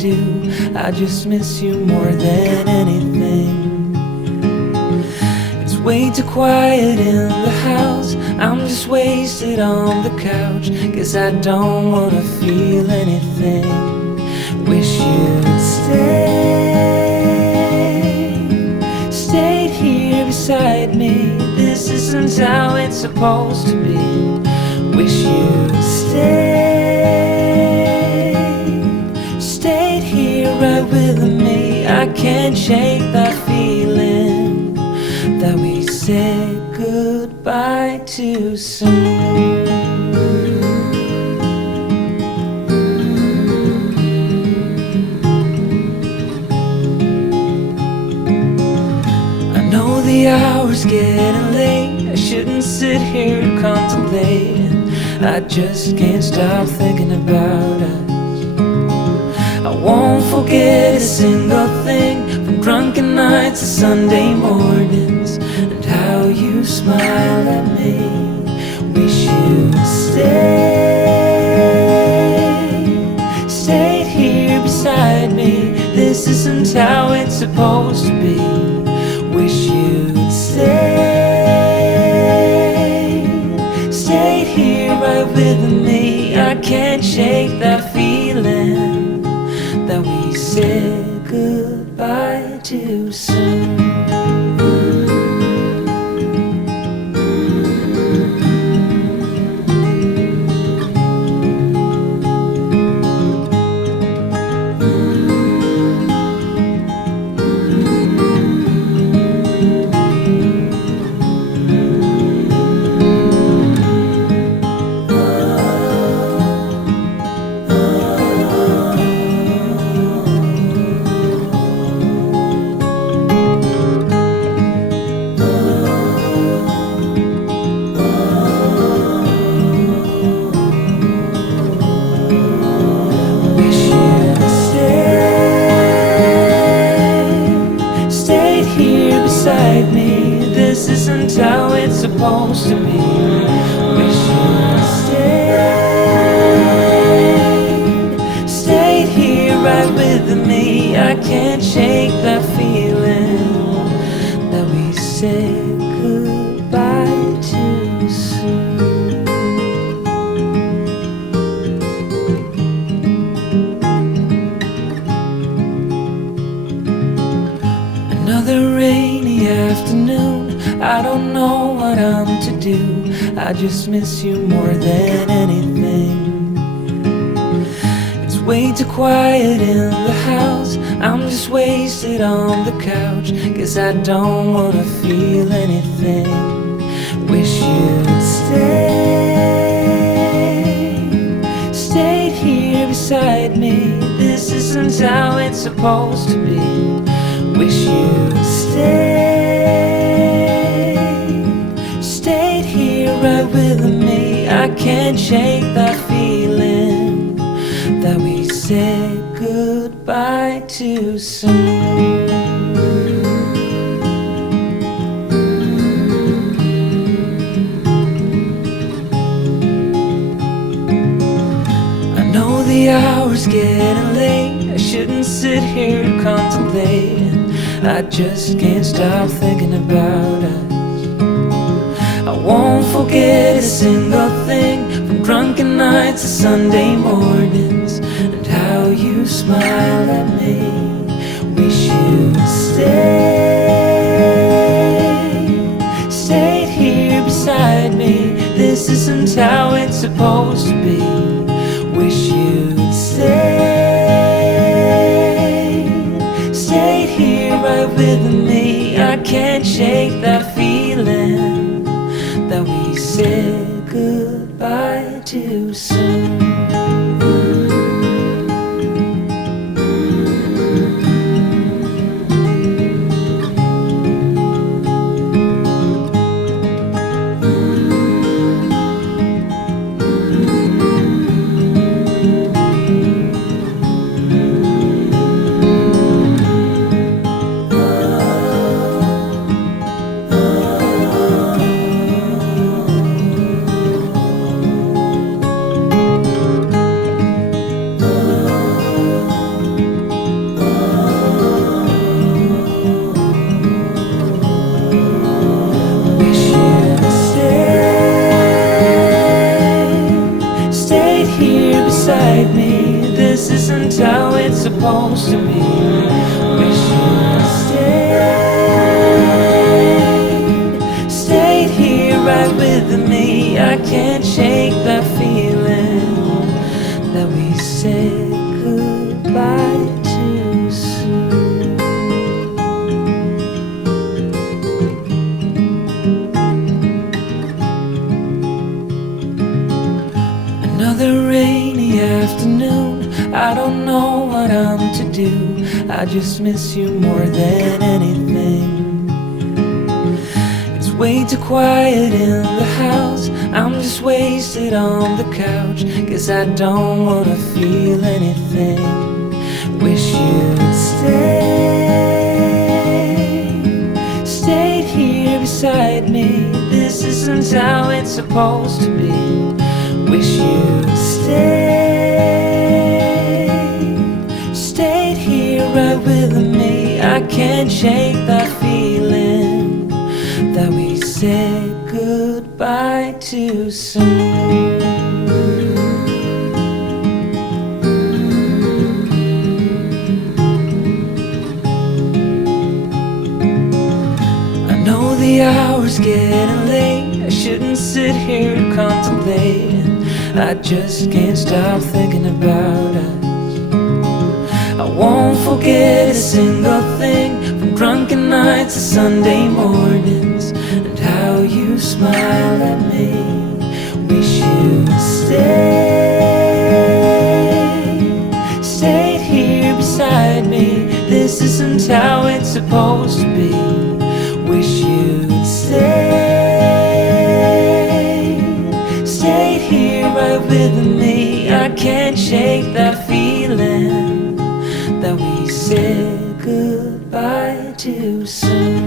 do. I just miss you more than anything. It's way too quiet in the house. I'm just wasted on the couch, 'cause I don't wanna feel anything. Wish you'd stayed here beside me. This isn't how it's supposed to be. Wish you'd stayed here right with me. I can't shake that feeling that we said goodbye too soon. The hour's getting late. I shouldn't sit here contemplating. I just can't stop thinking about us. I won't forget a single thing, from drunken nights to Sunday mornings, and how you smile at me. Wish you'd stayed here beside me. This isn't how it's supposed to be. Wish you'd stayed here right with me. I can't shake that feeling that we said goodbye too soon. Me. This isn't how it's supposed to be. Wish you'd stayed here right with me. I can't shake that feeling that we said goodbye too soon. Another rainy afternoon, I don't know what I'm to do. I just miss you more than anything. It's way too quiet in the house. I'm just wasted on the couch, 'cause I don't wanna feel anything. Wish you'd stayed here beside me. This isn't how it's supposed to be. Wish you'd stayed here right with me. I can't shake that feeling that we said goodbye too soon. I know the hour's getting late. I shouldn't sit here contemplating. I just can't stop thinking about us. I won't forget a single thing, from drunken nights to Sunday mornings, and how you smile at me. Wish you'd stayed here beside me. This isn't how it's supposed to be. Wish you'd stayed here right with me. I can't shake that feeling that we said goodbye too soon. supposed to be. Wish you'd stayed here right with me. I can't shake that feeling that we said goodbye too soon. Another rainy afternoon, I don't know what I'm to do. I just miss you more than anything. It's way too quiet in the house. I'm just wasted on the couch, 'cause I don't wanna feel anything. Wish you'd stayed here beside me. This isn't how it's supposed to be. Wish you'd stayed here right with me. I can't shake that feeling that we said goodbye too soon. I know the hour's getting late. I shouldn't sit here contemplating. I just can't stop thinking about us. I won't forget a single thing, from drunken nights to Sunday mornings, and how you smile at me. Wish you'd stayed here beside me. This isn't how it's supposed to be. Wish you'd stayed here right with me. I can't shake that feeling that we said goodbye too soon.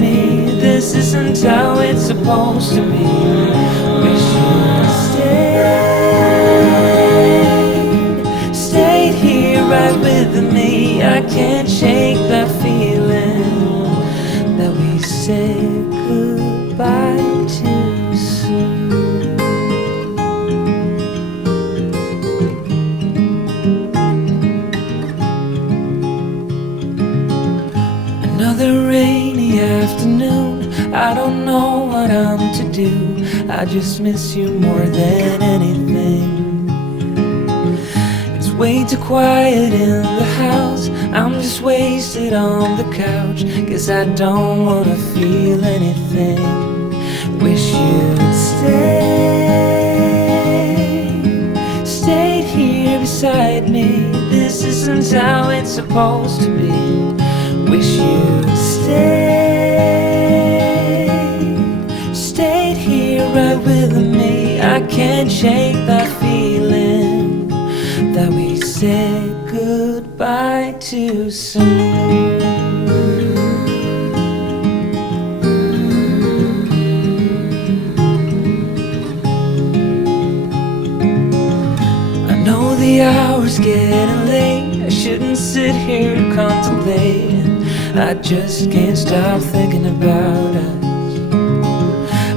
Me. This isn't how it's supposed to be. Wish you'd stayed here right with me. I can't shake that feeling that we said goodbye too soon. Another rainy afternoon, I don't know what I'm to do. I just miss you more than anything. It's way too quiet in the house. I'm just wasted on the couch, 'cause I don't wanna feel anything. Wish you'd stayed here beside me. This isn't how it's supposed to be. Wish you'd stayed here right with me. I can't shake that feeling that we said goodbye. die too soon. I know the hour's getting late, I shouldn't sit here contemplating. I just can't stop thinking about us.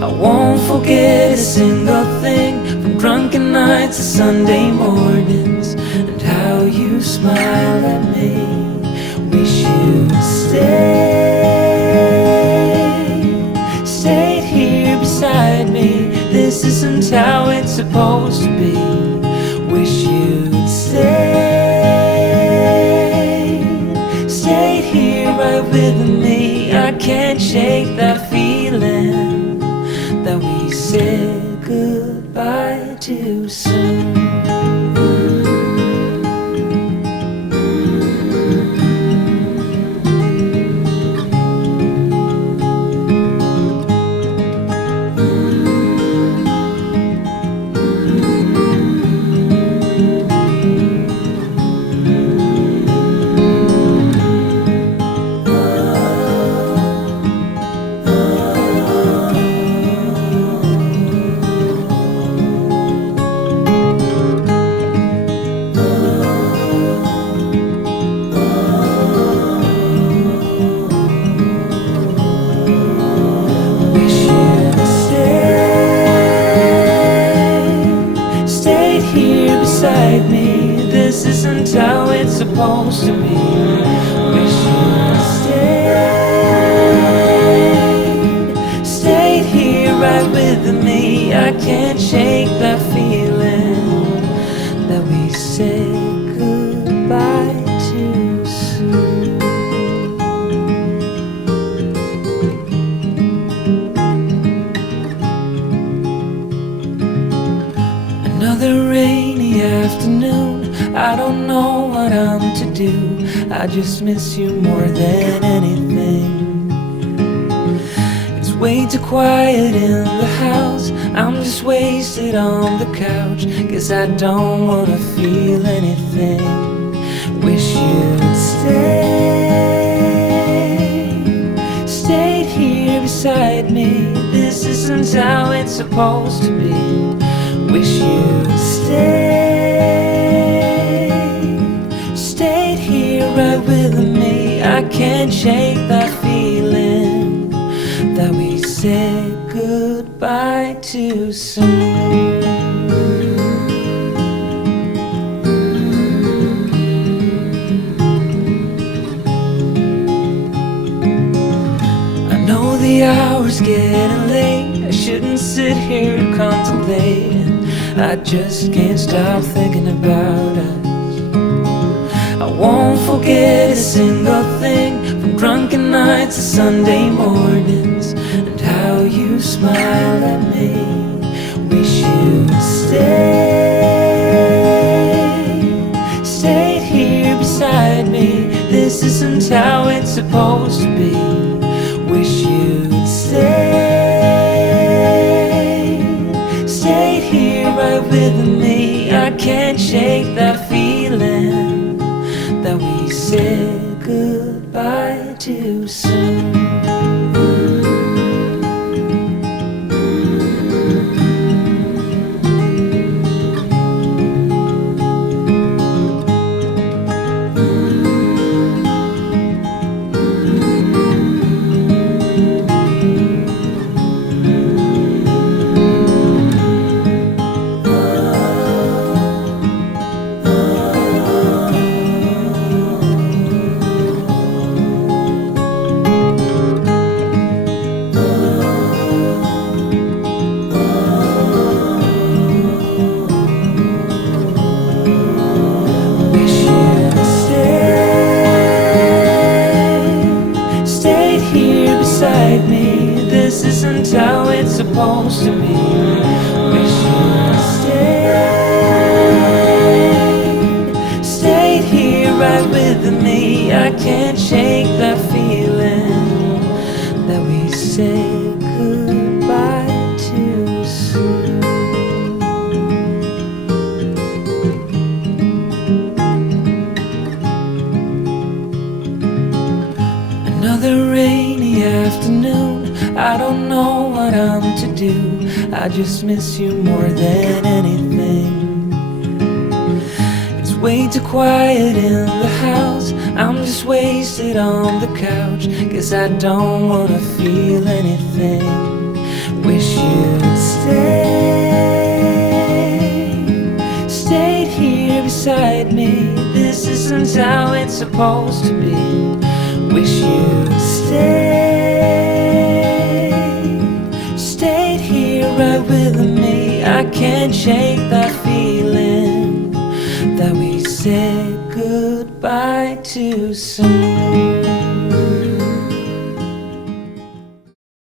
I won't forget a single thing, from drunken nights to Sunday mornings, and how you smile at me. Wish you'd stayed here beside me. This isn't how it's supposed to be. Wish you'd stayed here right with me. I can't shake that feeling that we said goodbye too soon. supposed to be. Wish you'd stayed here right with me. I can't shake that feeling that we said goodbye too soon. Another rainy afternoon, I don't know what I'm to do. I just miss you more than anything. It's way too quiet in the house, I'm just wasted on the couch, 'cause I don't wanna feel anything. Wish you'd stayed here beside me. This isn't how it's supposed to be. Wish you'd stayed here right with me. I can't shake that feeling that we said goodbye too soon. I know the hour's getting late, I shouldn't sit here contemplating. I just can't stop thinking about us. I won't forget a single thing, from drunken nights to Sunday mornings, and how you smile at me. Wish you'd stayed here beside me. This isn't how it's supposed to be. Wish you'd stayed here right with me. I can't shake that feeling that we said goodbye too soon. Me. This isn't how it's supposed to be. Wish you'd stayed here right with me. I can't shake that feeling that we said goodbye too soon. Another rainy afternoon, I don't know what I'm to do. I just miss you more than anything. It's way too quiet in the house, I'm just wasted on the couch, 'cause I don't wanna feel anything. Wish you'd stayed here beside me. This isn't how it's supposed to be. Wish you'd stayed here right with me. I can't shake that feeling that we said goodbye too soon.